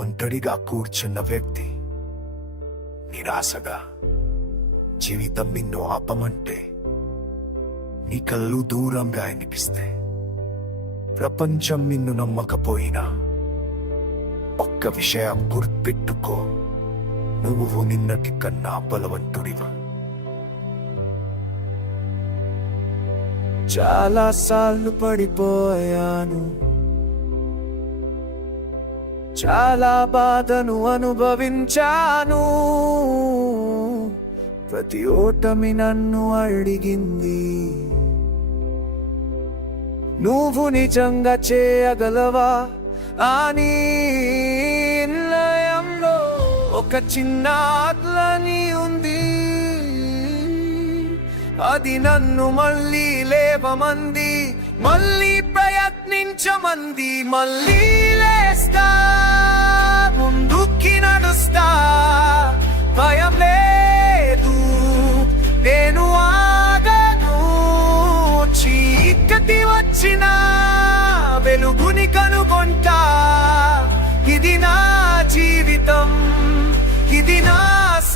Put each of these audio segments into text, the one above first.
ఒంటరిగా కూర్చున్న వ్యక్తి నిరాశగా జీవితం నిన్ను ఆపమంటే నీ కళ్ళు దూరంగా అనిపిస్తే ప్రపంచం నిన్ను నమ్మకపోయినా ఒక్క విషయం గుర్తుపెట్టుకో, నువ్వు నిన్నటి కన్నా బలవంతుడివా. చాలా సార్లు పడిపోయాను, చాలా బాధను అనుభవించాను, ప్రతి ఓటమి నన్ను అడిగింది, నువ్వు నిజంగా చేయగలవా అని. నిలయంలో ఒక చిన్న ఆత్లని ఉంది, అది నన్ను మళ్ళీ లేవమంది, మళ్ళీ ప్రయత్నించమంది. మళ్ళీ లేస్తా, ముందుకి నడుస్తా, భయం లేదు, నేను ఆగను. చీకటి వచ్చిన వెలుగుని కనుగొంటా. ఇది నా జీవితం, ఇది నా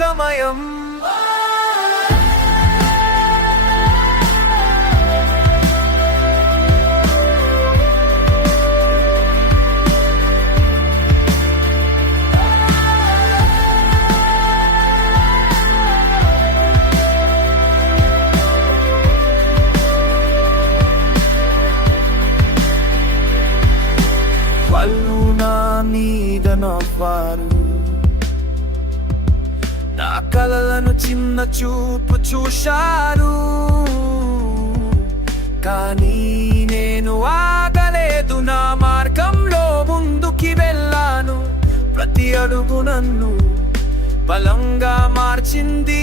సమయం. వాళ్ళు నా మీద నవ్వారు, నా కలలను చిన్న చూపు చూశారు, కానీ నేను ఆగలేదు, నా మార్గంలో ముందుకి వెళ్ళాను. ప్రతి అడుగు నన్ను బలంగా మార్చింది,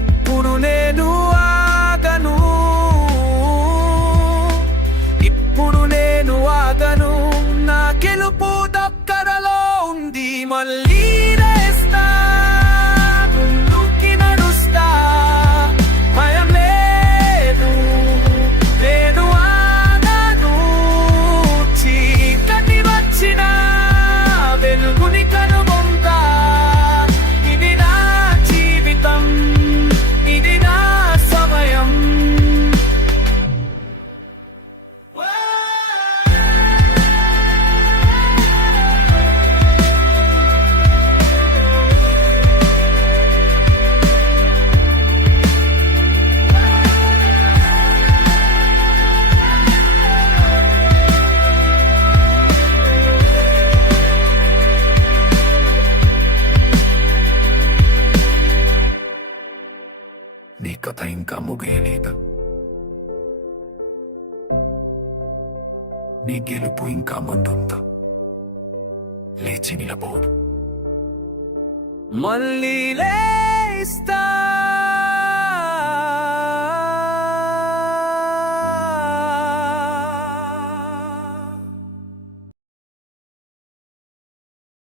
ఇప్పుడు నేను ఆగను, ఇప్పుడు నేను ఆగను. నా గెలుపు దగ్గరలో ఉంది, మళ్ళీ లేస్తా, ముందుకి నడుస్తా, భయం లేదు, నేను ఆగను. చీకటి వచ్చిన వెలుగుని కనుగొంటా. ఇది నా జీవితం, ఇది నా సమయం. నీ కథ ఇంకా ముగియలేదు, నీ గెలుపు ఇంకా ముందుందా. లేచి నిలబోదు, మళ్ళీ లేస్తా.